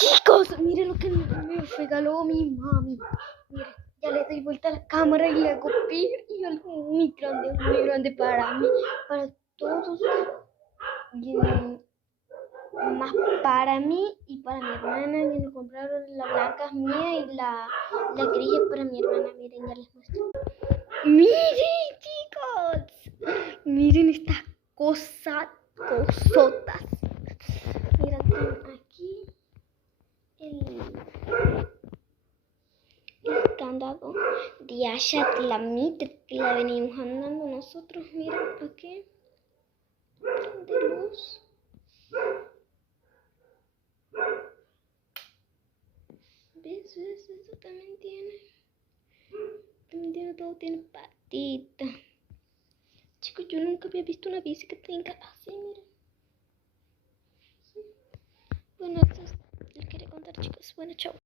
Chicos, miren lo que me regaló mi mami. Miren, ya le doy vuelta a la cámara y le hago pir y algo muy grande para mí, para todos. Y, más para mí y para mi hermana. Y me compraron la blanca es mía y la gris es para mi hermana. Miren, ya les muestro. Miren, chicos. Miren estas cosotas. Mira, aquí el candado de Ayatlamit que la venimos andando nosotros. Miren aquí. De luz. ¿Ves? Esto también tiene. Todo tiene patita. Chicos, yo nunca había visto una bici que tenga así, miren. Bueno, esto les quería contar, chicos. Bueno, chao.